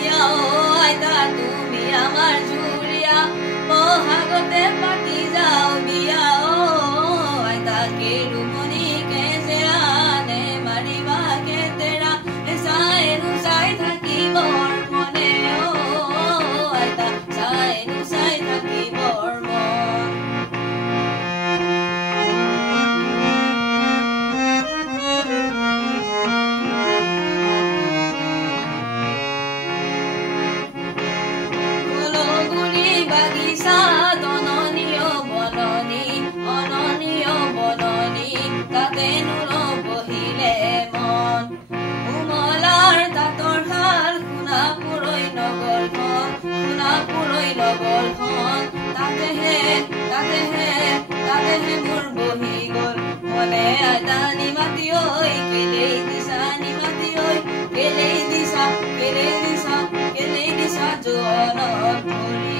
বিয়া ও আইতা তুমি আমার জুড়িয়া বহাগতে পাতি যাও বিয়া ও আইতা কে রুমনি কে সেরানে মারিবা কে তেরা সাইনু সাই থাকি বর মনে ও আইতা সাইনু সাই থাকি বর মন বাগিচা তননীয় বননী অননীয় বননী তাতে নুৰ বহিলে মন উমলাৰ তাঁতৰ শাল সোণাপুৰৈ নগৰখন তাতেহে মোৰ বহি গল মনে আইতা নিমাতি ঐ কেলেই দিছা নিমাতি ঐ কেলেই দিছা জোৱানত ধৰি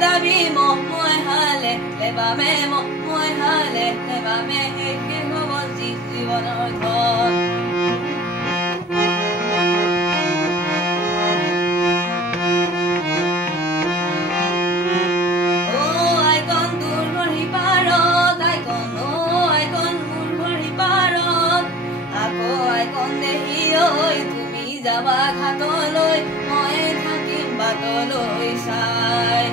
Davi mo moi hale leva me mo moi hale leva me he ho bozi জীবনৰ ধন ও আইকন দূৰ ঘৰি পাৰত আইকন মোৰ ঘৰি পাৰত আকৌ আইকন দেহি ঐ তুমি যাবা ঘাটলৈ মই থাকিম বাটলৈ চাই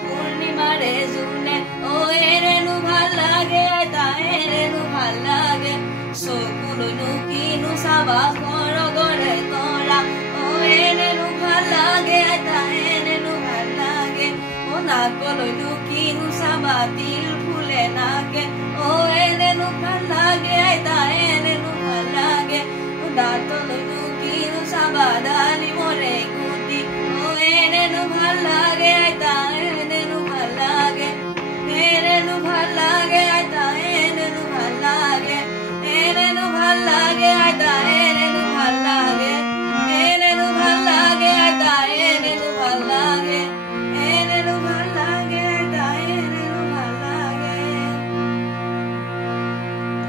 পূৰ্ণিমাৰে জোনে ঐ এৰেনো ভাল লাগে তাইৰেনো ভাল লাগে চকুলৈনো কিনো চাবা সৰগৰে তৰা ঐ এনেনো ভাল লাগে তাইৰেনো ভাল লাগে ও নাকলৈনো কিনো চাবা তিল ফুলে নাকে ও এনেনো ভাল লাগে তাইৰেনো ভাল লাগে ও দাঁতলৈনো কিনো চাবা ডালিমৰে গুটি ও এনেনো ভাল লাগে তাইৰেনো ভাল লাগে এনেনো ভাল লাগে আইতা এনেনো ভাল লাগে আইতা